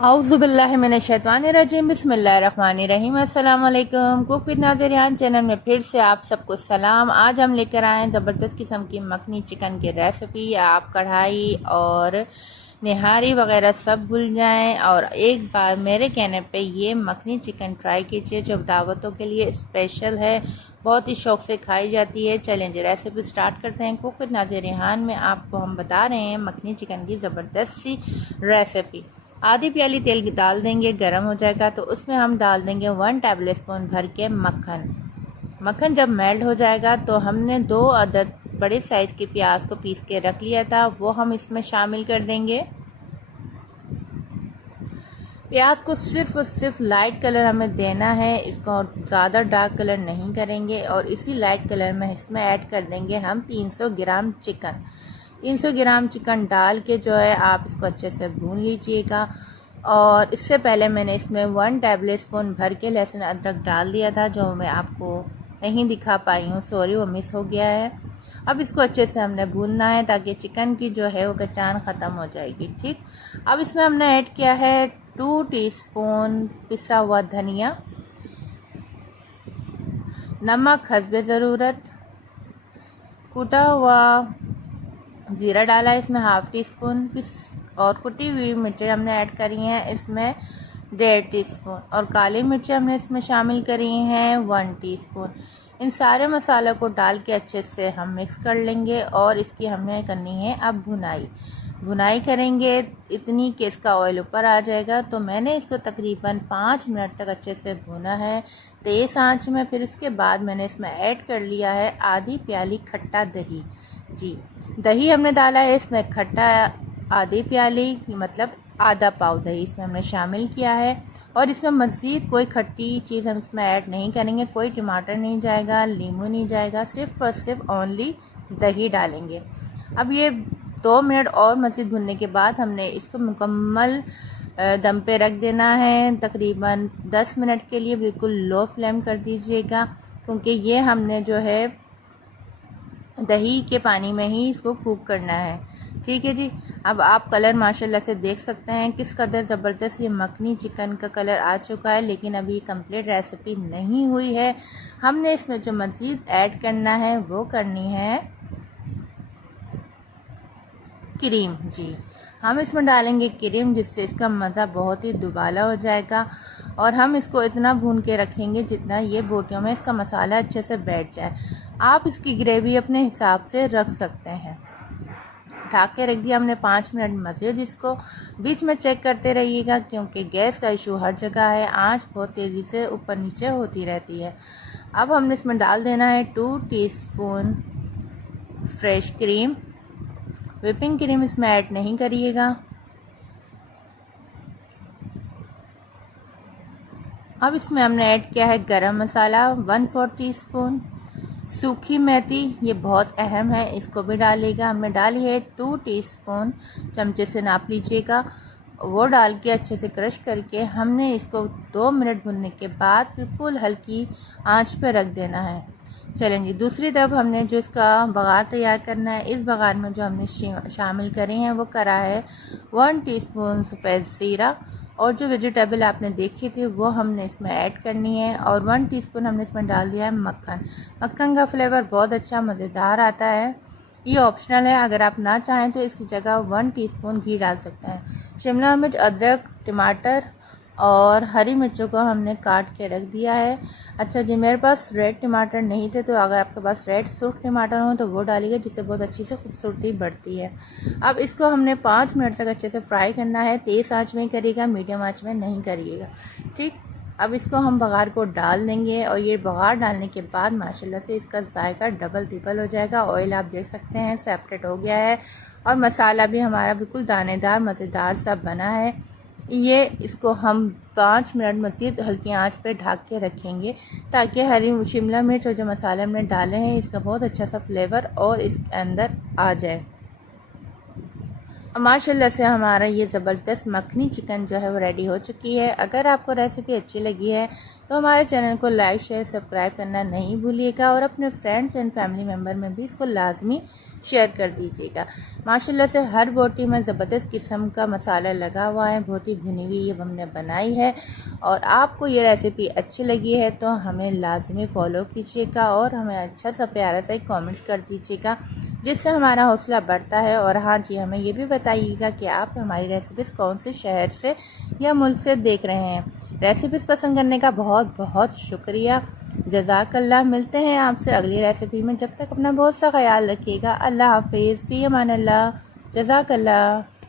औज़ुबिल्लाहिमिनश्शैतानिर्रजीम बिस्मिल्लाहिर्रहमानिर्रहीम। अस्सलाम वालेकुम। कुक विद नाज़रियान चैनल में फिर से आप सबको सलाम। आज हम लेकर आए हैं ज़बरदस्त किस्म की मखनी चिकन की रेसिपी। आप कढ़ाई और निहारी वगैरह सब भूल जाएं और एक बार मेरे कहने पे ये मखनी चिकन ट्राई कीजिए जो दावतों के लिए स्पेशल है, बहुत ही शौक़ से खाई जाती है। चलें जी रेसिपी स्टार्ट करते हैं। कुक विद नाज़रियान में आपको हम बता रहे हैं मखनी चिकन की ज़बरदस्त सी रेसिपी। आधी प्याली तेल डाल देंगे, गरम हो जाएगा तो उसमें हम डाल देंगे 1 टेबल स्पून भर के मक्खन। मक्खन जब मेल्ट हो जाएगा तो हमने 2 अदद बड़े साइज़ के प्याज को पीस के रख लिया था, वो हम इसमें शामिल कर देंगे। प्याज को सिर्फ और सिर्फ लाइट कलर हमें देना है, इसको ज़्यादा डार्क कलर नहीं करेंगे। और इसी लाइट कलर में इसमें ऐड कर देंगे हम 300 ग्राम चिकन। 300 ग्राम चिकन डाल के जो है आप इसको अच्छे से भून लीजिएगा। और इससे पहले मैंने इसमें 1 टेबल स्पून भर के लहसुन अदरक डाल दिया था, जो मैं आपको नहीं दिखा पाई हूँ, सॉरी वो मिस हो गया है। अब इसको अच्छे से हमने भूनना है ताकि चिकन की जो है वो कचान ख़त्म हो जाएगी। ठीक, अब इसमें हमने ऐड किया है 2 टीस्पून पिसा हुआ धनिया, नमक हस्बे ज़रूरत, कूटा हुआ ज़ीरा डाला है इसमें 1/2 टीस्पून, और कुटी हुई मिर्चें हमने ऐड करी हैं इसमें 1.5 टीस्पून, और काली मिर्चें हमने इसमें शामिल करी हैं 1 टीस्पून। इन सारे मसालों को डाल के अच्छे से हम मिक्स कर लेंगे और इसकी हमें करनी है अब भुनाई करेंगे इतनी कि इसका ऑयल ऊपर आ जाएगा। तो मैंने इसको तकरीबन 5 मिनट तक अच्छे से भुना है तेज़ आंच में। फिर उसके बाद मैंने इसमें ऐड कर लिया है आधी प्याली खट्टा दही। जी, दही हमने डाला है इसमें खट्टा आधी प्याली, मतलब आधा पाव दही इसमें हमने शामिल किया है। और इसमें मज़ीद कोई खट्टी चीज़ हम इसमें ऐड नहीं करेंगे, कोई टमाटर नहीं जाएगा, नींबू नहीं जाएगा, सिर्फ़ और सिर्फ ओनली दही डालेंगे। अब ये 2 मिनट और मज़ीद भुनने के बाद हमने इसको मुकम्मल दम पे रख देना है तकरीबन 10 मिनट के लिए। बिल्कुल लो फ्लेम कर दीजिएगा क्योंकि ये हमने जो है दही के पानी में ही इसको कुक करना है। ठीक है जी, अब आप कलर माशाल्लाह से देख सकते हैं किस कदर ज़बरदस्त ये मखनी चिकन का कलर आ चुका है, लेकिन अभी कंप्लीट रेसिपी नहीं हुई है। हमने इसमें जो मज़ीद ऐड करना है वो करनी है क्रीम। जी, हम इसमें डालेंगे क्रीम, जिससे इसका मज़ा बहुत ही दुबाला हो जाएगा। और हम इसको इतना भून के रखेंगे जितना ये बोटियों में इसका मसाला अच्छे से बैठ जाए। आप इसकी ग्रेवी अपने हिसाब से रख सकते हैं। ढक के रख दिया हमने 5 मिनट मज़ीद। इसको बीच में चेक करते रहिएगा क्योंकि गैस का इशू हर जगह है, आंच बहुत तेज़ी से ऊपर नीचे होती रहती है। अब हमने इसमें डाल देना है 2 teaspoon fresh cream. Whipping cream इसमें ऐड नहीं करिएगा। अब इसमें हमने ऐड किया है गरम मसाला 1/4 टीस्पून, सूखी मेथी ये बहुत अहम है, इसको भी डालिएगा। हमने डाली है 2 टीस्पून, चमचे से नाप लीजिएगा। वो डाल के अच्छे से क्रश करके हमने इसको 2 मिनट भुनने के बाद बिल्कुल हल्की आंच पर रख देना है। चलें जी, दूसरी तरफ हमने जो इसका बघार तैयार करना है, इस बघार में जो हमने शामिल करे हैं वो करा है 1 टीस्पून सफ़ेद ज़ीरा, और जो वेजिटेबल आपने देखी थी वो हमने इसमें ऐड करनी है। और 1 टीस्पून हमने इसमें डाल दिया है मक्खन। मक्खन का फ्लेवर बहुत अच्छा मज़ेदार आता है, ये ऑप्शनल है, अगर आप ना चाहें तो इसकी जगह 1 टीस्पून घी डाल सकते हैं। शिमला मिर्च, अदरक, टमाटर और हरी मिर्चों को हमने काट के रख दिया है। अच्छा जी, मेरे पास रेड टमाटर नहीं थे, तो अगर आपके पास रेड सुर्ख टमाटर हो तो वो डालिएगा, जिससे बहुत अच्छी से खूबसूरती बढ़ती है। अब इसको हमने 5 मिनट तक अच्छे से फ्राई करना है। तेज़ आंच में करिएगा, मीडियम आंच में नहीं करिएगा। ठीक, अब इसको हम बघार को डाल देंगे और ये बघार डालने के बाद माशाल्लाह से इसका जायका डबल ट्रिपल हो जाएगा। ऑयल आप देख सकते हैं सेपरेट हो गया है और मसाला भी हमारा बिल्कुल दानेदार मज़ेदार सा बना है। ये इसको हम 5 मिनट मज़ीद हल्की आंच पे ढक के रखेंगे ताकि हरी शिमला मिर्च और जो मसाले हमने डाले हैं इसका बहुत अच्छा सा फ्लेवर और इसके अंदर आ जाए। माशाल्लाह से हमारा ये ज़बरदस्त मखनी चिकन जो है वो रेडी हो चुकी है। अगर आपको रेसिपी अच्छी लगी है तो हमारे चैनल को लाइक शेयर सब्सक्राइब करना नहीं भूलिएगा और अपने फ्रेंड्स एंड फैमिली मेम्बर में भी इसको लाजमी शेयर कर दीजिएगा। माशाल्लाह से हर बोटी में ज़बरदस्त किस्म का मसाला लगा हुआ है, बहुत ही भुनी हुई ये हमने बनाई है। और आपको ये रेसिपी अच्छी लगी है तो हमें लाजमी फ़ॉलो कीजिएगा और हमें अच्छा सा प्यारा सा कमेंट्स कर दीजिएगा, जिससे हमारा हौसला बढ़ता है। और हाँ जी, हमें ये भी बताइएगा कि आप हमारी रेसिपीज़ कौन से शहर से या मुल्क से देख रहे हैं। रेसिपीज़ पसंद करने का बहुत बहुत शुक्रिया। जज़ाकल्लाह। मिलते हैं आपसे अगली रेसिपी में। जब तक अपना बहुत सा ख्याल रखिएगा। अल्लाह हाफिज़। फ़ी अमान अल्लाह। जज़ाकल्लाह।